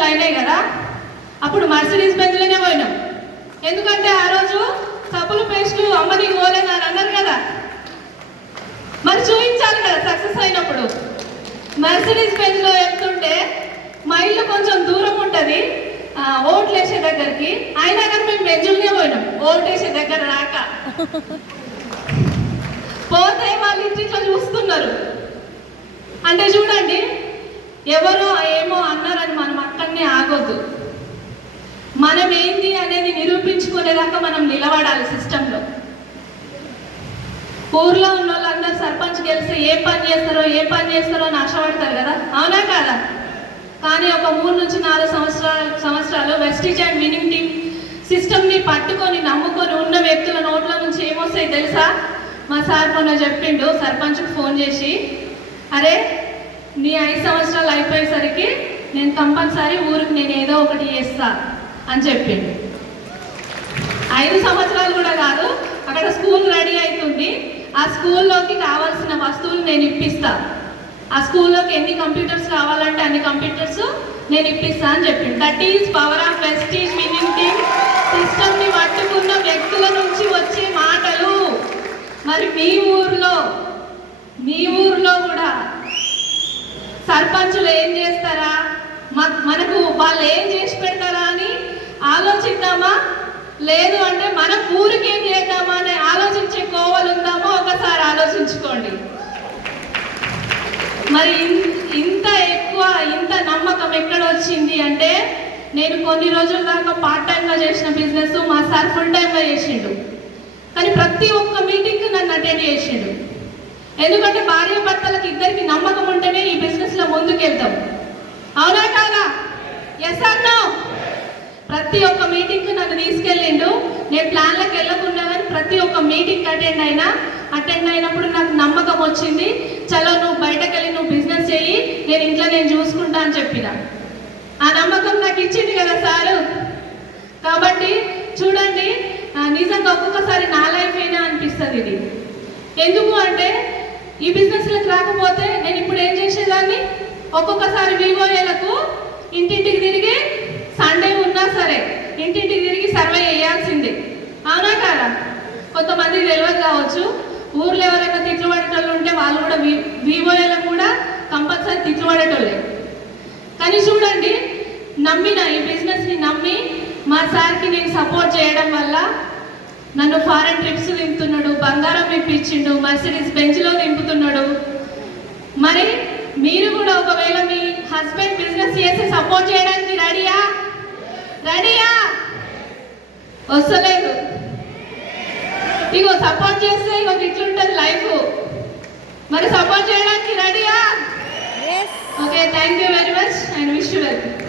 ఎలక్షన్లు అయినాయి కదా, అప్పుడు మర్సిడీస్ బెంజ్లోనే పోయినాం. ఎందుకంటే ఆ రోజు సబ్బులు పేస్టులు అమ్మని పోలేదు అని అన్నారు కదా, మరి చూపించాలి కదా సక్సెస్ అయినప్పుడు. మర్సిడీస్ బెంజ్లో వెళ్తుంటే మా ఇల్లు కొంచెం దూరం ఉంటుంది ఓట్లు వేసే దగ్గరికి, అయినా కానీ మేము బెంజులనే పోయినాం ఓట్లు వేసే దగ్గర రాక. పోతే వాళ్ళు ఇట్లా చూస్తున్నారు. అంటే చూడండి, ఎవరో ఏమో అన్నారని మనం అక్కడనే ఆగొద్దు. మనం ఏంటి అనేది నిరూపించుకునేదాకా మనం నిలబడాలి సిస్టంలో. ఊర్లో ఉన్న వాళ్ళందరూ సర్పంచ్ గెలిస్తే ఏ పని చేస్తారో అని ఆశపడతారు కదా, అవునా కాదా? కానీ ఒక 3 నుంచి 4 సంవత్సరాలు వెస్టీజ్ అండ్ విన్నింగ్ టీమ్ సిస్టమ్ని పట్టుకొని నమ్ముకొని ఉన్న వ్యక్తుల నోట్ల నుంచి ఏమొస్తాయి తెలుసా? మా సార్ మొన్న చెప్పిండు, సర్పంచ్కి ఫోన్ చేసి, అరే నీ 5 సంవత్సరాలు అయిపోయేసరికి నేను కంపల్సరీ ఊరికి నేను ఏదో ఒకటి చేస్తా అని చెప్పిండు. 5 సంవత్సరాలు కూడా కాదు, అక్కడ స్కూల్ రెడీ అవుతుంది, ఆ స్కూల్లోకి కావాల్సిన వస్తువులు నేను ఇప్పిస్తా, ఆ స్కూల్లోకి ఎన్ని కంప్యూటర్స్ కావాలంటే అన్ని కంప్యూటర్స్ నేను ఇప్పిస్తా అని చెప్పిండు. That is power of Vestige winning team సిస్టమ్ని పట్టుకున్న వ్యక్తుల నుంచి వచ్చే మాటలు. మరి మీ ఊర్లో కూడా సర్పంచులు ఏం చేస్తారా, మనకు వాళ్ళు ఏం చేసి పెడతారా అని ఆలోచిద్దామా? లేదు అంటే మన ఊరికి ఏం చేద్దామా అని ఆలోచించే కోవలు ఉందామో ఒకసారి ఆలోచించుకోండి. మరి ఇంత ఎక్కువ ఇంత నమ్మకం ఎక్కడ వచ్చింది అంటే, నేను కొన్ని రోజుల దాకా పార్ట్ టైంగా చేసిన బిజినెస్ మా సార్ ఫుల్ టైంగా చేసిండు. కానీ ప్రతి ఒక్క మీటింగ్కి నన్ను అటెండ్ చేసిండు. ఎందుకంటే భార్య భర్తలకు ఇద్దరికి నమ్మకం ఉంటేనే ఈ బిజినెస్లో ముందుకెళ్తాం, అవునా కాదా? Yes or no? ప్రతి ఒక్క మీటింగ్కి నన్ను తీసుకెళ్ళిండు. నేను ప్లాన్లకు వెళ్ళకుండా కానీ ప్రతి ఒక్క మీటింగ్కి అటెండ్ అయినప్పుడు నాకు నమ్మకం వచ్చింది. చలో నువ్వు బయటకు వెళ్ళి నువ్వు బిజినెస్ చేయి, నేను ఇంట్లో నేను చూసుకుంటా అని చెప్పిన. ఆ నమ్మకం నాకు ఇచ్చింది కదా సారు. కాబట్టి చూడండి, నిజంగా ఒక్కొక్కసారి నా లైఫ్ అయినా అనిపిస్తుంది ఇది. ఎందుకు అంటే ఈ బిజినెస్లకు రాకపోతే నేను ఇప్పుడు ఏం చేసేదాన్ని, ఒక్కొక్కసారి వివోఏలకు ఇంటింటికి తిరిగి, సండే ఉన్నా సరే ఇంటింటికి తిరిగి సర్వే చేయాల్సిందే, అవునా కాదా? కొంతమందికి తెలియదు కావచ్చు, ఊర్లో ఎవరైనా తిట్లు పడేటోళ్ళు ఉంటే వాళ్ళు కూడా వివోఏలకు కూడా కంపల్సరీ తిట్లు పడేటోళ్ళే. కానీ చూడండి, ఈ బిజినెస్ని నమ్మి మా సార్కి నేను సపోర్ట్ చేయడం వల్ల నన్ను ఫారెన్ ట్రిప్స్ దింపుతున్నాడు, బంగారం ఇప్పించిండు, మర్సిడీస్ బెంజ్లో దింపుతున్నాడు. మరి మీరు కూడా ఒకవేళ మీ హస్బెండ్ బిజినెస్ చేసి సపోర్ట్ చేయడానికి రెడీయా? వస్తలేదు. ఇగో సపోర్ట్ చేస్తే ఇగో ఇట్లుంటుంది లైఫ్. మరి సపోర్ట్ చేయడానికి రెడీయా? Okay, thank you very much and wish you welcome.